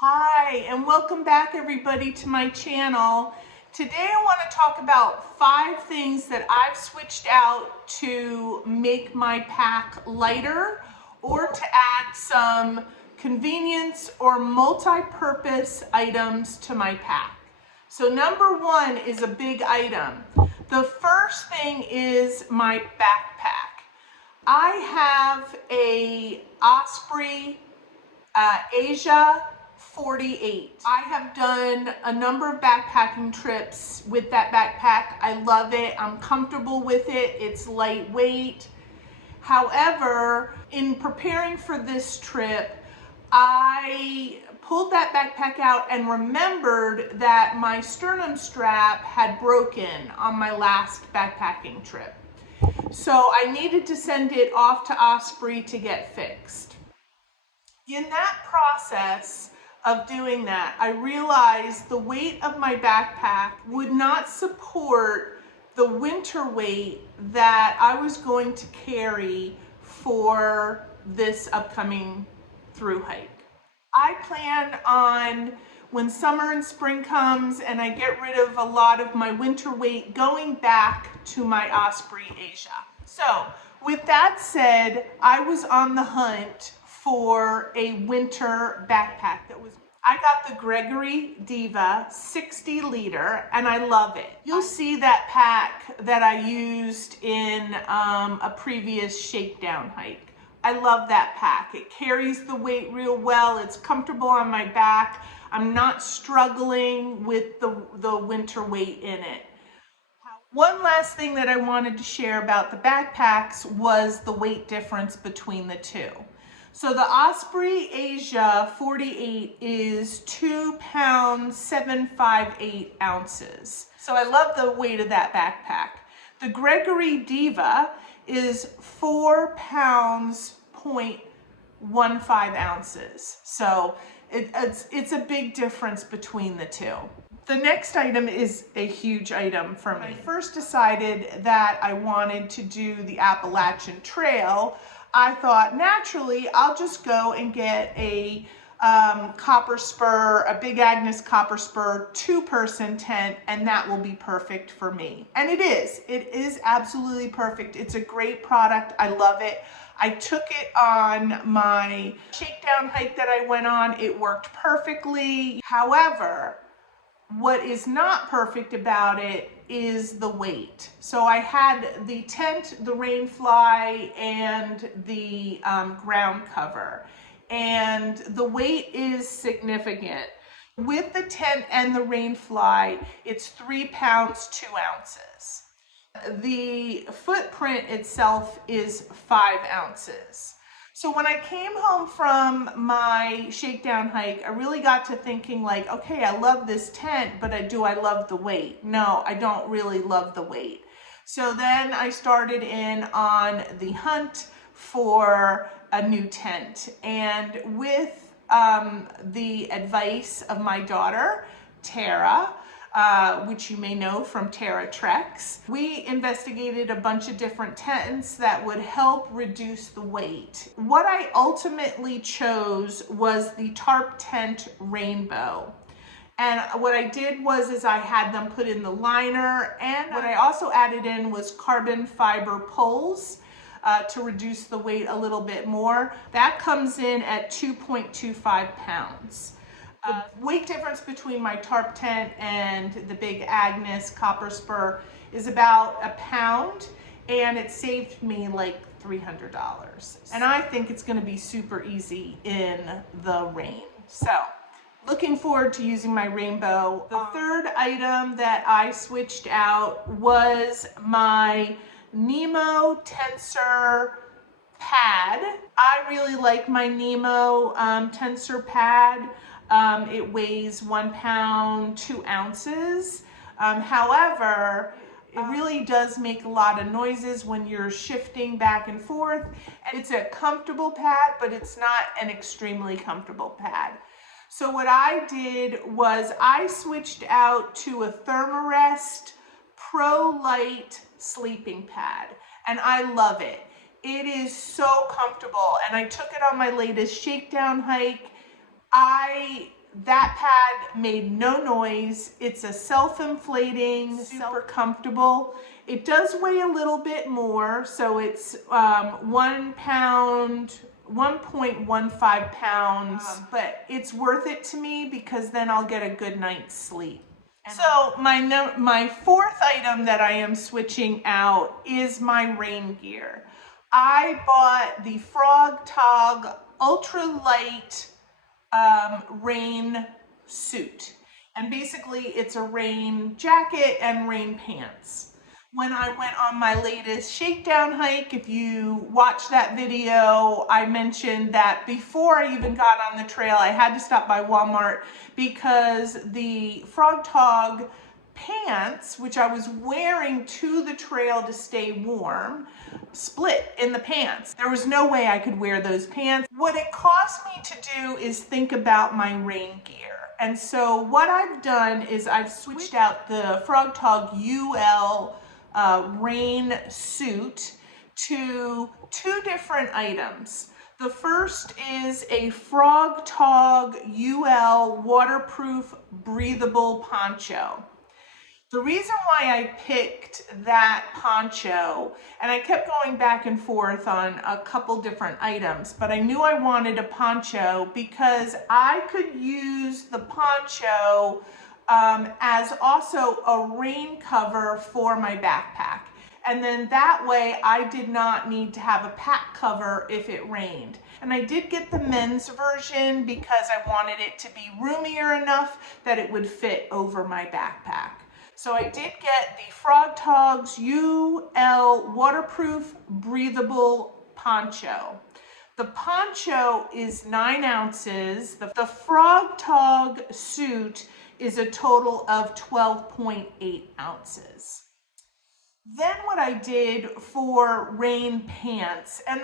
Hi, and welcome back everybody to my channel. Today I want to talk about 5 things that I've switched out to make my pack lighter or to add some convenience or multi-purpose items to my pack. So number 1 is a big item. The first thing is my backpack. I have a Osprey Asia 48. I have done a number of backpacking trips with that backpack. I love it. I'm comfortable with it. It's lightweight. However, in preparing for this trip, I pulled that backpack out and remembered that my sternum strap had broken on my last backpacking trip. So I needed to send it off to Osprey to get fixed. In that process of doing that, I realized the weight of my backpack would not support the winter weight that I was going to carry for this upcoming thru hike. I plan on, when summer and spring comes and I get rid of a lot of my winter weight, going back to my Osprey Asia. So with that said, I was on the hunt for a winter backpack. I got the Gregory Diva 60 liter and I love it. You'll see that pack that I used in a previous shakedown hike. I love that pack. It carries the weight real well. It's comfortable on my back. I'm not struggling with the winter weight in it. One last thing that I wanted to share about the backpacks was the weight difference between the two. So the Osprey Asia 48 is 2 pounds 758 ounces. So I love the weight of that backpack. The Gregory Diva is 4 pounds 0.15 ounces. So it's a big difference between the two. The next item is a huge item for me. I first decided that I wanted to do the Appalachian Trail. I thought naturally I'll just go and get a copper spur, a Big Agnes copper spur 2-person tent, and that will be perfect for me. And it is absolutely perfect. It's a great product. I love it. I took it on my shakedown hike that I went on. It worked perfectly. However, what is not perfect about it is the weight. So I had the tent, the rain fly, and the ground cover. And the weight is significant. With the tent and the rain fly, it's 3 pounds 2 ounces. The footprint itself is 5 ounces. So when I came home from my shakedown hike, I really got to thinking like, okay, I love this tent, but do I love the weight? No, I don't really love the weight. So then I started in on the hunt for a new tent. And with the advice of my daughter, Tara, which you may know from Tara Treks, we investigated a bunch of different tents that would help reduce the weight. What I ultimately chose was the Tarp Tent Rainbow. And what I did was I had them put in the liner, and what I also added in was carbon fiber poles to reduce the weight a little bit more. That comes in at 2.25 pounds. The weight difference between my tarp tent and the Big Agnes copper spur is about a pound, and it saved me like $300. And I think it's going to be super easy in the rain. So looking forward to using my rainbow. The third item that I switched out was my Nemo Tensor pad. I really like my Nemo Tensor pad. It weighs 1 pound 2 ounces. However, it really does make a lot of noises when you're shifting back and forth. And it's a comfortable pad, but it's not an extremely comfortable pad. So what I did was I switched out to a Thermarest Pro Light sleeping pad, and I love it. It is so comfortable, and I took it on my latest shakedown hike. I that pad made no noise. It's a self-inflating, super comfortable. It does weigh a little bit more, so it's 1 pound, 1.15 pounds, but it's worth it to me because then I'll get a good night's sleep. So my fourth item that I am switching out is my rain gear. I bought the Frog Tog ultralight rain suit, and basically it's a rain jacket and rain pants. When I went on my latest shakedown hike, if you watch that video, I mentioned that before I even got on the trail, I had to stop by Walmart because the Frog Tog pants, which I was wearing to the trail to stay warm, split in the pants. There was no way I could wear those pants. What it caused me to do is think about my rain gear. And so what I've done is I've switched out the Frog Tog UL rain suit to two different items. The first is a Frog Tog UL waterproof breathable poncho. The reason why I picked that poncho, and I kept going back and forth on a couple different items, but I knew I wanted a poncho because I could use the poncho as also a rain cover for my backpack. And then that way I did not need to have a pack cover if it rained. And I did get the men's version because I wanted it to be roomier enough that it would fit over my backpack. So I did get the Frog Tog's UL waterproof breathable poncho. The poncho is 9 ounces. The Frog Tog suit is a total of 12.8 ounces. Then what I did for rain pants, and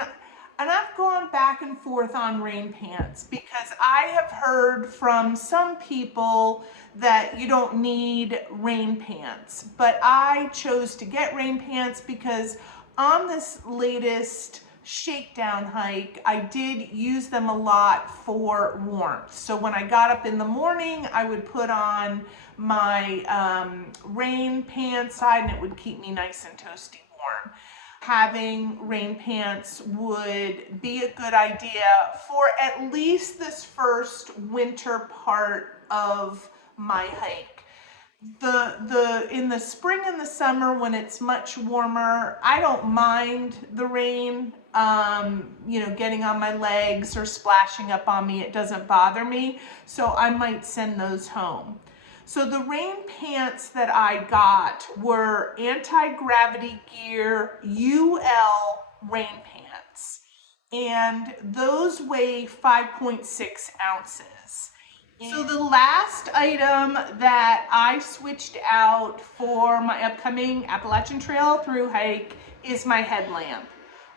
I've gone back and forth on rain pants because I have heard from some people that you don't need rain pants, but I chose to get rain pants because on this latest shakedown hike, I did use them a lot for warmth. So when I got up in the morning, I would put on my rain pants side and it would keep me nice and toasty warm. Having rain pants would be a good idea for at least this first winter part of my hike. In the spring and the summer when it's much warmer, I don't mind the rain, getting on my legs or splashing up on me. It doesn't bother me, so I might send those home. So the rain pants that I got were anti-gravity gear UL rain pants, and those weigh 5.6 ounces. So the last item that I switched out for my upcoming Appalachian Trail through hike is my headlamp.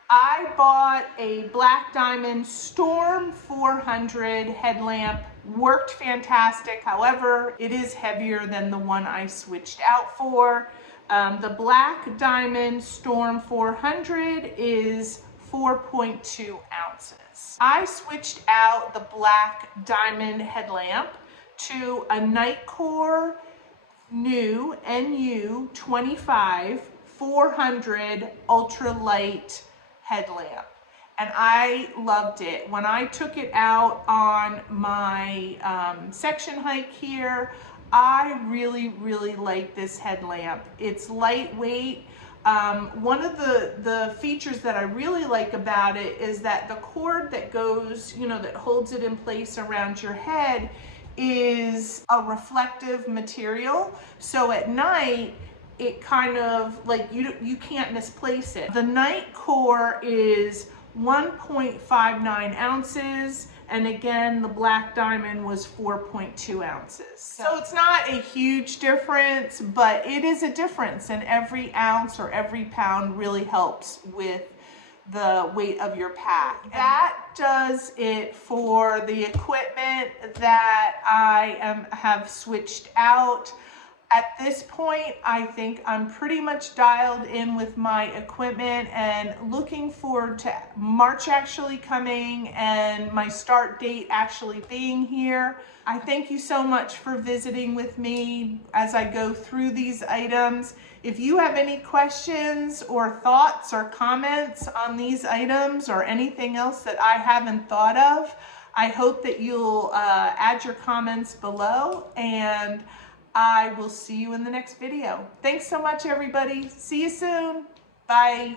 I bought a Black Diamond Storm 400 headlamp. Worked fantastic. However, it is heavier than the one I switched out for. The Black Diamond Storm 400 is 4.2 ounces. I switched out the Black Diamond headlamp to a Nitecore new NU 25 400 ultralight headlamp. And I loved it. When I took it out on my section hike here, I really, really like this headlamp. It's lightweight. One of the features that I really like about it is that the cord that goes, that holds it in place around your head is a reflective material. So at night, it kind of like you can't misplace it. The Nitecore is 1.59 ounces, and again the Black Diamond was 4.2 ounces. So it's not a huge difference, but it is a difference, and every ounce or every pound really helps with the weight of your pack. That does it for the equipment that I have switched out. At this point, I think I'm pretty much dialed in with my equipment and looking forward to March actually coming and my start date actually being here. I thank you so much for visiting with me as I go through these items. If you have any questions or thoughts or comments on these items or anything else that I haven't thought of, I hope that you'll add your comments below, and I will see you in the next video. Thanks so much, everybody. See you soon. Bye.